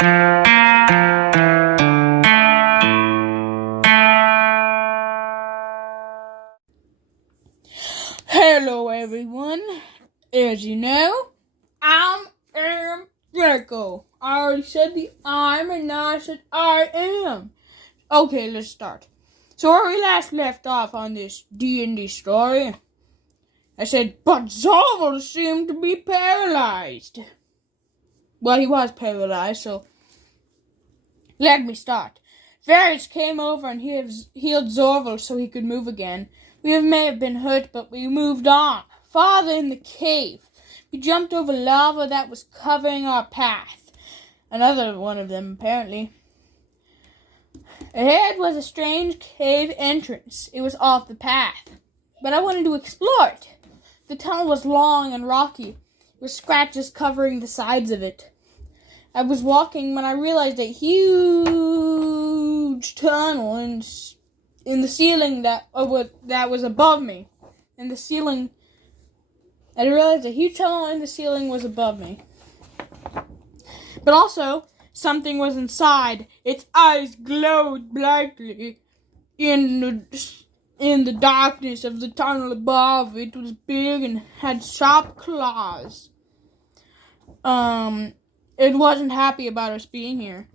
Hello everyone, as you know, I am Draco. I already said the I'm and now I said I am. Okay, let's start. So where we last left off on this D&D story, I said, but Zorval seemed to be paralyzed. Well, he was paralyzed, so let me start. Varys came over and healed Zorval so he could move again. We may have been hurt, but we moved on. Farther in the cave, we jumped over lava that was covering our path. Another one of them, apparently. Ahead was a strange cave entrance. It was off the path, but I wanted to explore it. The tunnel was long and rocky, with scratches covering the sides of it. I was walking when I realized a huge tunnel in the ceiling that was above me. In the ceiling, I realized a huge tunnel in the ceiling was above me. But also, something was inside. Its eyes glowed brightly in the darkness of the tunnel above. It was big and had sharp claws. It wasn't happy about us being here.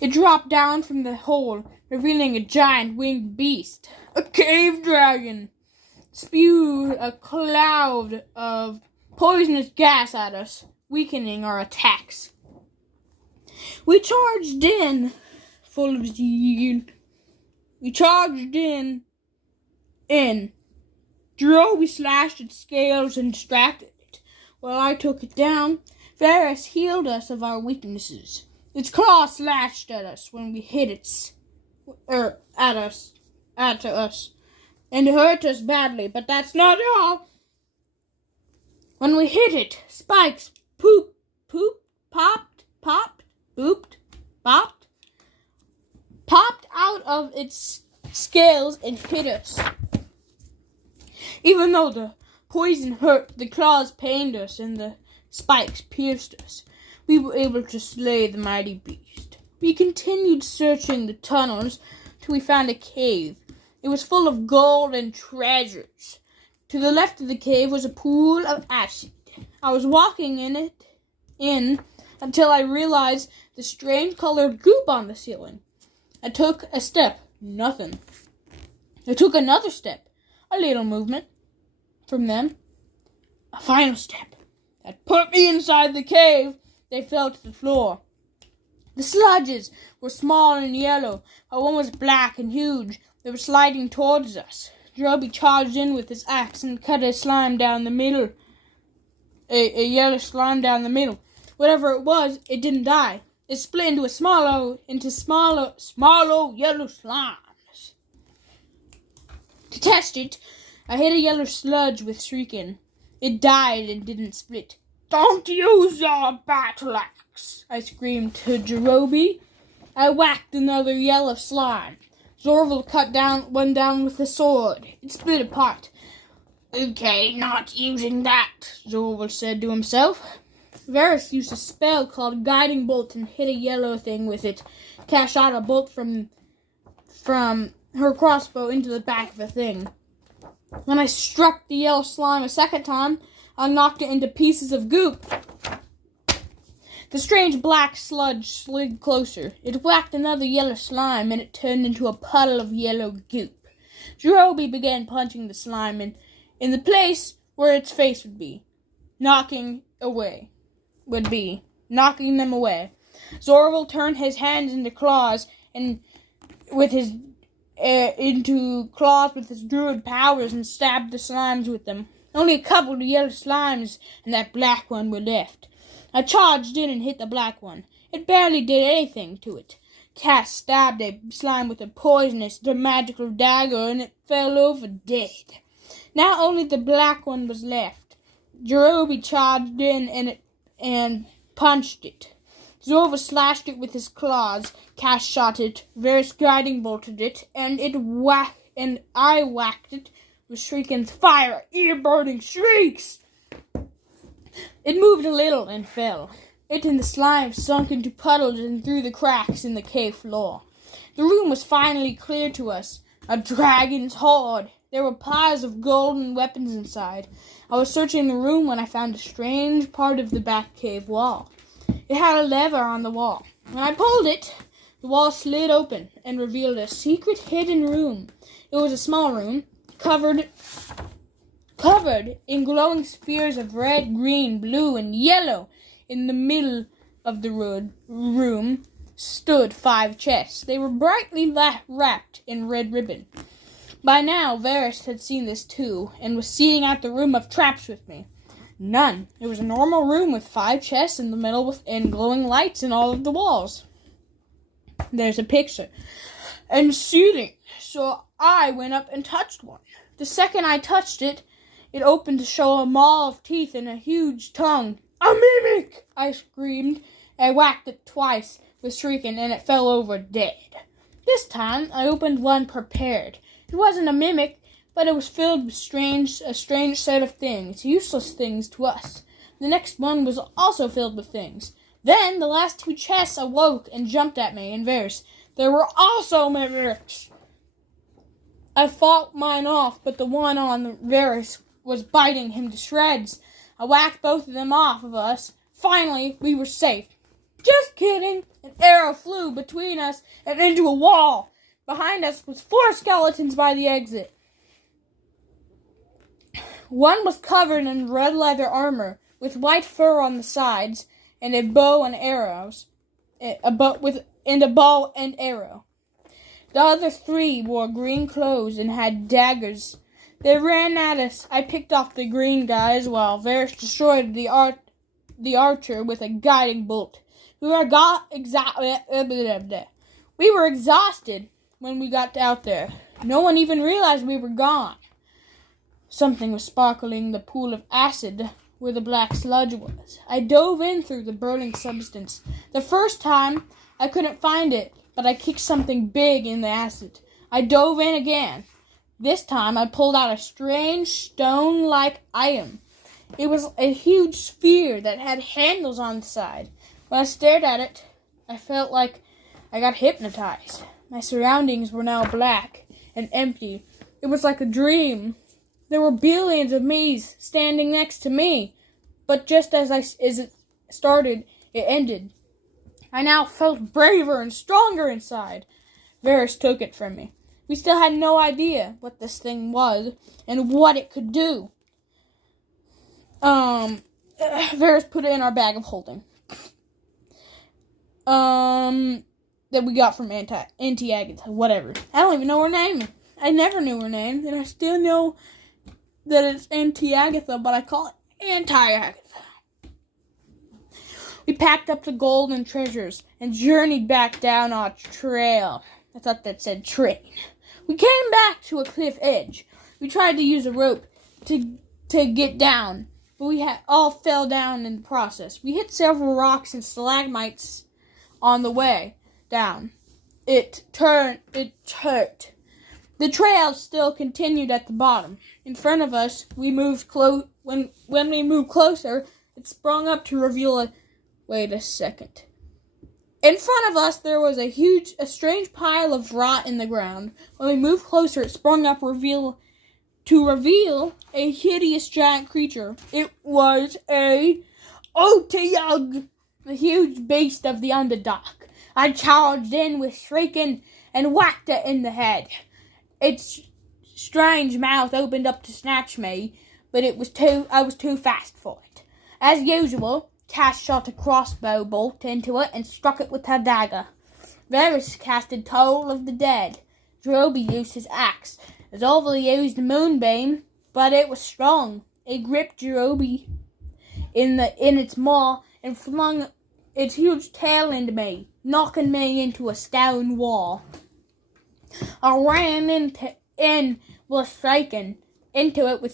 It dropped down from the hole, revealing a giant winged beast. A cave dragon spewed a cloud of poisonous gas at us, weakening our attacks. We charged in, full of zeal. We charged in. Joey slashed its scales and distracted it, while I took it down. Varys healed us of our weaknesses. Its claws slashed at us when we hit at us, and hurt us badly, but that's not all. When we hit it, spikes popped out of its scales and hit us. Even though the poison hurt, the claws pained us, and the spikes pierced us, we were able to slay the mighty beast. We continued searching the tunnels till we found a cave. It was full of gold and treasures. To the left of the cave was a pool of acid. I was walking in until I realized the strange colored goop on the ceiling. I took a step. Nothing. I took another step. A little movement. From them, a final step that put me inside the cave. They fell to the floor. The sludges were small and yellow, while one was black and huge. They were sliding towards us. Joby charged in with his axe and cut a slime down the middle. A yellow slime down the middle. Whatever it was, it didn't die. It split into smaller yellow slimes. To test it, I hit a yellow sludge with Shrieking. It died and didn't split. "Don't use your battle axe!" I screamed to Joby. I whacked another yellow slime. Zorval cut one down with a sword. It split apart. "Okay, not using that," Zorval said to himself. Varys used a spell called Guiding Bolt and hit a yellow thing with it. Cash shot a bolt from her crossbow into the back of the thing. When I struck the yellow slime a second time, I knocked it into pieces of goop. The strange black sludge slid closer. It whacked another yellow slime, and it turned into a puddle of yellow goop. Joby began punching the slime in the place where its face would be, knocking them away. Zorval turned his hands into claws with his druid powers and stabbed the slimes with them. Only a couple of yellow slimes and that black one were left. I charged in and hit the black one. It barely did anything to it. Cass stabbed a slime with a poisonous magical dagger, and it fell over dead. Now only the black one was left. Joby charged in and punched it. Zorval slashed it with his claws. Cass shot it. Varys guiding bolted it, and I whacked it with Shrieking's fire, ear-burning shrieks. It moved a little and fell. It and the slime sunk into puddles and through the cracks in the cave floor. The room was finally clear to us. A dragon's hoard. There were piles of golden weapons inside. I was searching the room when I found a strange part of the back cave wall. It had a lever on the wall. When I pulled it, the wall slid open and revealed a secret hidden room. It was a small room, covered in glowing spheres of red, green, blue, and yellow. In the middle of the room stood 5 chests. They were brightly wrapped in red ribbon. By now, Varys had seen this too, and was seeing out the room of traps with me. None. It was a normal room with 5 chests in the middle and glowing lights in all of the walls. There's a picture. And shooting. So I went up and touched one. The second I touched it, it opened to show a maw of teeth and a huge tongue. A mimic! I screamed. I whacked it twice with shrieking, and it fell over dead. This time, I opened one prepared. It wasn't a mimic, but it was filled with a strange set of things, useless things to us. The next one was also filled with things. Then the last 2 chests awoke and jumped at me and Varys. There were also mimics. I fought mine off, but the one on Varys was biting him to shreds. I whacked both of them off of us. Finally, we were safe. Just kidding. An arrow flew between us and into a wall. Behind us was 4 skeletons by the exit. One was covered in red leather armor, with white fur on the sides, and a bow and arrows. A bow and arrow. The other 3 wore green clothes and had daggers. They ran at us. I picked off the green guys while Varys destroyed the archer with a guiding bolt. We were exhausted when we got out there. No one even realized we were gone. Something was sparkling in the pool of acid where the black sludge was. I dove in through the burning substance. The first time, I couldn't find it, but I kicked something big in the acid. I dove in again. This time, I pulled out a strange stone-like item. It was a huge sphere that had handles on the side. When I stared at it, I felt like I got hypnotized. My surroundings were now black and empty. It was like a dream. There were billions of me's standing next to me. But just as it started, it ended. I now felt braver and stronger inside. Varys took it from me. We still had no idea what this thing was and what it could do. Varys put it in our bag of holding. That we got from Auntie Agatha, whatever. I don't even know her name. I never knew her name, and I still know that it's Auntie Agatha, but I call it Anti-Agatha. We packed up the gold and treasures and journeyed back down our trail. I thought that said train. We came back to a cliff edge. We tried to use a rope to get down, but we all fell down in the process. We hit several rocks and stalagmites on the way down. It hurt. The trail still continued at the bottom. In front of us, we moved when we moved closer, it sprung up to reveal a... Wait a second. In front of us, there was a strange pile of rot in the ground. When we moved closer, it sprung up to reveal a hideous giant creature. It was a Otyug, the huge beast of the Underdark. I charged in with shrieking and whacked it in the head. Its strange mouth opened up to snatch me, but I was too fast for it. As usual, Cass shot a crossbow bolt into it and struck it with her dagger. Varys casted Toll of the Dead. Droby used his axe. Azovia used the moonbeam, but it was strong. It gripped Droby in its maw and flung its huge tail into me, knocking me into a stone wall. I ran into it with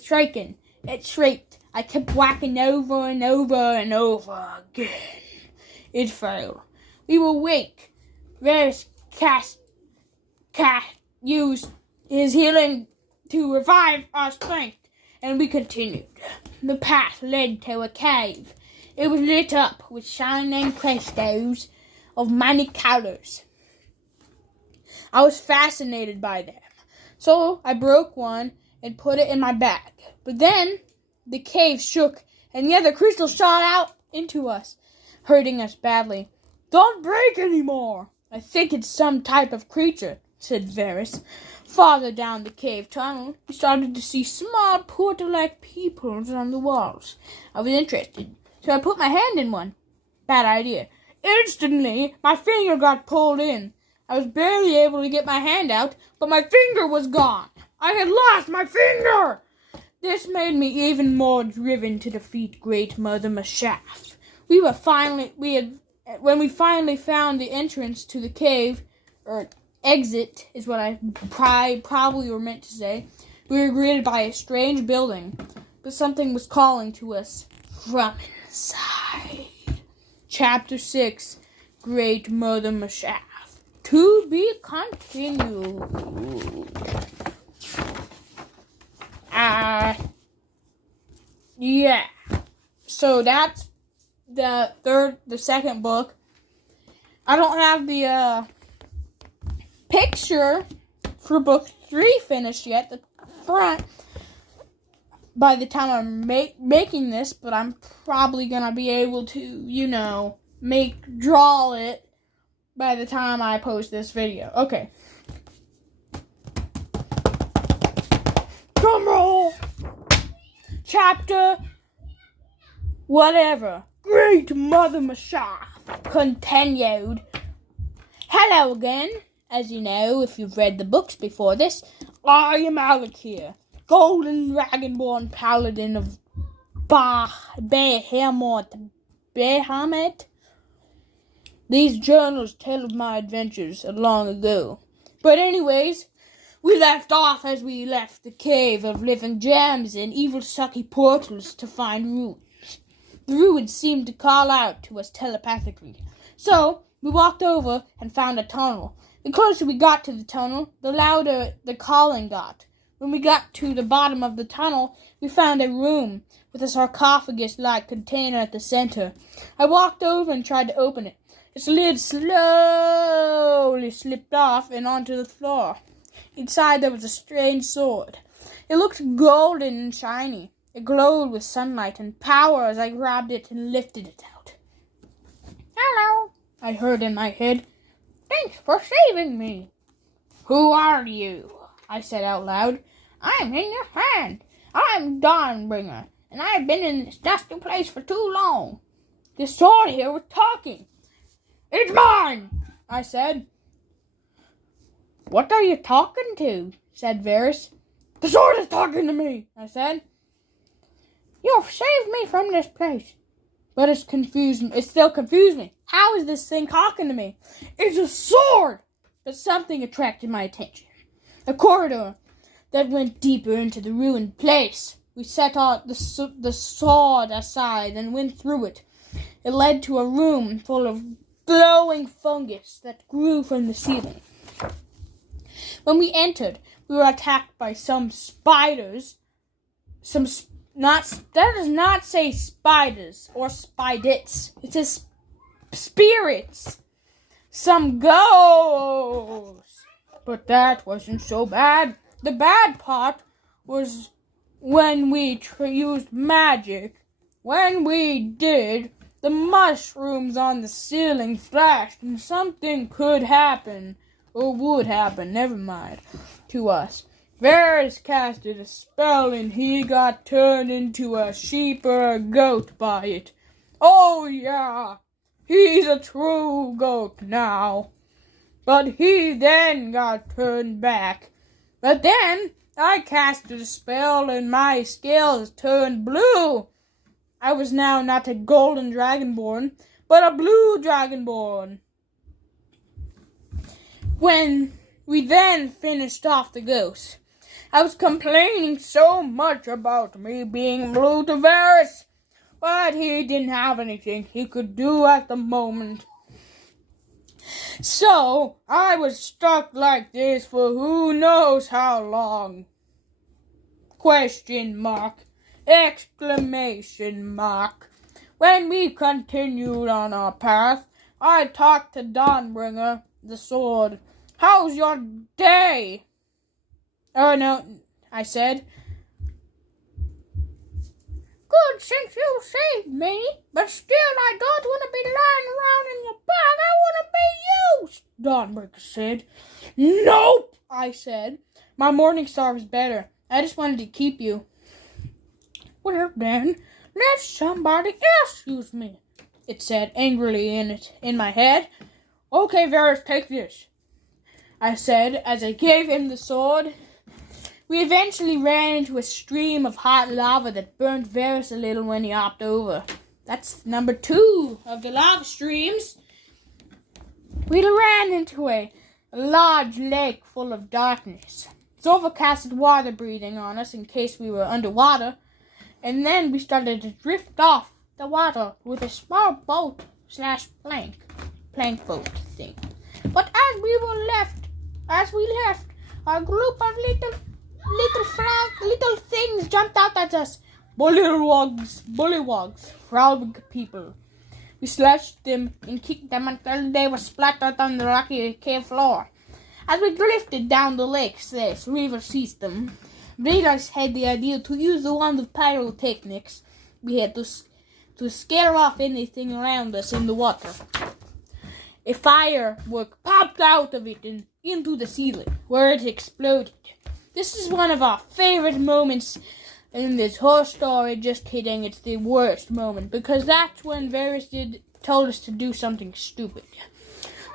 shrieking. It shrieked. I kept whacking over and over and over again. It failed. We were weak. Varys used his healing to revive our strength, and we continued. The path led to a cave. It was lit up with shining crystals of many colors. I was fascinated by them, so I broke one and put it in my bag. But then the cave shook and the other crystals shot out into us, hurting us badly. "Don't break anymore. I think it's some type of creature," said Varys. Farther down the cave tunnel, we started to see small portal-like peepholes on the walls. I was interested, so I put my hand in one. Bad idea. Instantly, my finger got pulled in. I was barely able to get my hand out, but my finger was gone. I had lost my finger! This made me even more driven to defeat Great Mother Mashaf. When we finally found the entrance to the cave, or exit is what I probably were meant to say, we were greeted by a strange building, but something was calling to us from inside. Chapter 6, Great Mother Mashaf. To be continued. Yeah. So that's the second book. I don't have the picture for book 3 finished yet, the front, by the time I'm making this, but I'm probably gonna be able to, draw it by the time I post this video. Okay. Drum roll! Chapter whatever. Great Mother Mashaf continued. Hello again. As you know, if you've read the books before this, I am Alec here, Golden Dragonborn Paladin of Bahamut. These journals tell of my adventures of long ago. But anyways, we left off as we left the cave of living gems and evil sucky portals to find ruins. The ruins seemed to call out to us telepathically. So, we walked over and found a tunnel. The closer we got to the tunnel, the louder the calling got. When we got to the bottom of the tunnel, we found a room with a sarcophagus-like container at the center. I walked over and tried to open it. Its lid slowly slipped off and onto the floor. Inside there was a strange sword. It looked golden and shiny. It glowed with sunlight and power as I grabbed it and lifted it out. "Hello," I heard in my head. "Thanks for saving me." "Who are you?" I said out loud. "I'm in your hand. I'm Dawnbringer, and I've been in this dusty place for too long." The sword here was talking. "It's mine," I said. "What are you talking to?" said Varys. "The sword is talking to me," I said. "You've saved me from this place." But it still confused me. How is this thing talking to me? It's a sword! But something attracted my attention. A corridor that went deeper into the ruined place. We set the sword aside and went through it. It led to a room full of glowing fungus that grew from the ceiling. When we entered, we were attacked by some spiders. That does not say spiders or spidets. It says spirits. Some ghosts. But that wasn't so bad. The bad part was when we used magic. When we did, the mushrooms on the ceiling flashed and something could happen. Or would happen, never mind, to us. Varys casted a spell and he got turned into a sheep or a goat by it. Oh yeah, he's a true goat now. But he then got turned back. But then I casted a spell and my scales turned blue. I was now not a golden dragonborn, but a blue dragonborn. When we then finished off the ghost, I was complaining so much about me being blue to Varys, but he didn't have anything he could do at the moment. So I was stuck like this for who knows how long. Question mark. Exclamation mark. When we continued on our path, I talked to Dawnbringer, the sword. "How's your day?" "Oh, no," I said. "Good, since you saved me, but still I don't want to be lying around in your bag. I want to be used," Dawnbringer said. "Nope," I said. "My Morningstar was better. I just wanted to keep you." "Well then, let somebody else use me," it said angrily in my head. "Okay, Varys, take this," I said as I gave him the sword. We eventually ran into a stream of hot lava that burned Varys a little when he hopped over. That's number 2 of the lava streams. We ran into a large lake full of darkness. Zorva casted water breathing on us in case we were underwater, and then we started to drift off the water with a small boat / plank boat thing. But as we left, a group of little things jumped out at us. Bullywogs, frog people. We slashed them and kicked them until they were splattered on the rocky cave floor. As we drifted down the lake, the river seized them. Raiders had the idea to use the wand of pyrotechnics. We had to scare off anything around us in the water. A firework popped out of it and into the ceiling, where it exploded. This is one of our favorite moments in this whole story. Just kidding, it's the worst moment, because that's when Varys told us to do something stupid.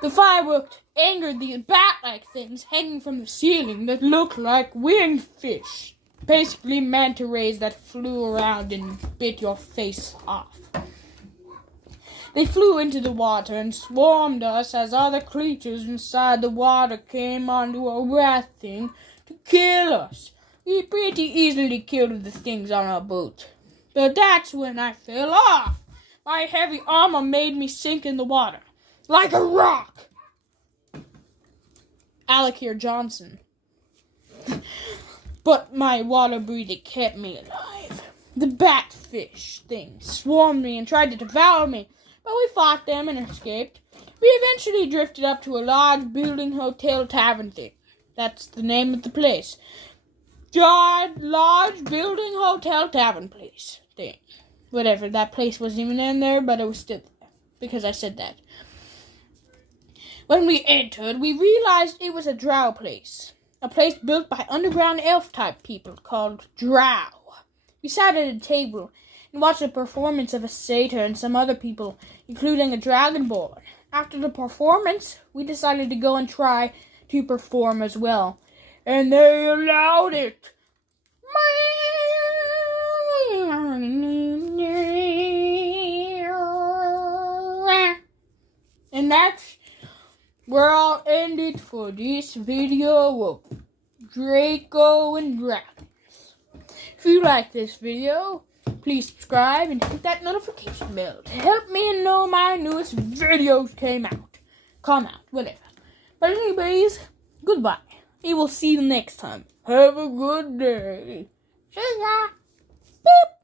The firework angered the bat-like things hanging from the ceiling that looked like winged fish. Basically manta rays that flew around and bit your face off. They flew into the water and swarmed us as other creatures inside the water came onto a rat thing to kill us. We pretty easily killed the things on our boat. But that's when I fell off. My heavy armor made me sink in the water, like a rock. Alakir Johnson. But my water breathing kept me alive. The batfish things swarmed me and tried to devour me, but we fought them and escaped. We eventually drifted up to a large building hotel tavern thing. That's the name of the place. Large building hotel tavern place thing. Whatever, that place wasn't even in there, but it was still there, because I said that. When we entered, we realized it was a drow place. A place built by underground elf-type people called drow. We sat at a table and watched a performance of a satyr and some other people, including a dragonborn. After the performance, we decided to go and try to perform as well. And they allowed it. And that's where I'll end it for this video of Draco and Dragons. If you like this video, please subscribe and hit that notification bell to help me know my newest videos come out, whatever. But anyways, goodbye. We will see you next time. Have a good day. See ya. Boop.